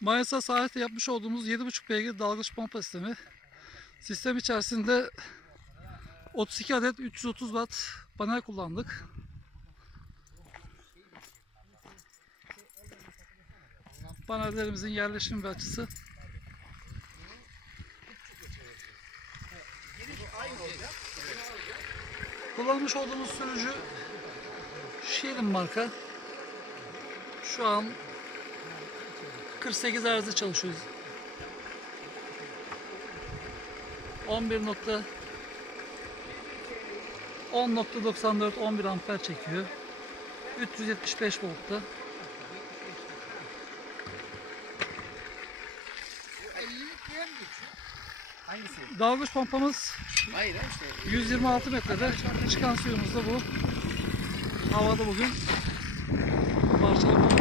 Mayıs'a sahipte yapmış olduğumuz 7.5 beygir dalgıç pompa sistemi. Sistem içerisinde 32 adet 330 watt panel kullandık. Panellerimizin yerleşim ve açısı. Kullanmış olduğumuz sürücü Sheeran marka. Şu an 48 Hz'de çalışıyoruz. 11 nokta 10.94 11 amper çekiyor. 375 voltta. Hangisi? Dalgıç pompamız Hayır ha işte. 126 metrede. Çıkan suyumuz da bu. Havada bugün parçalama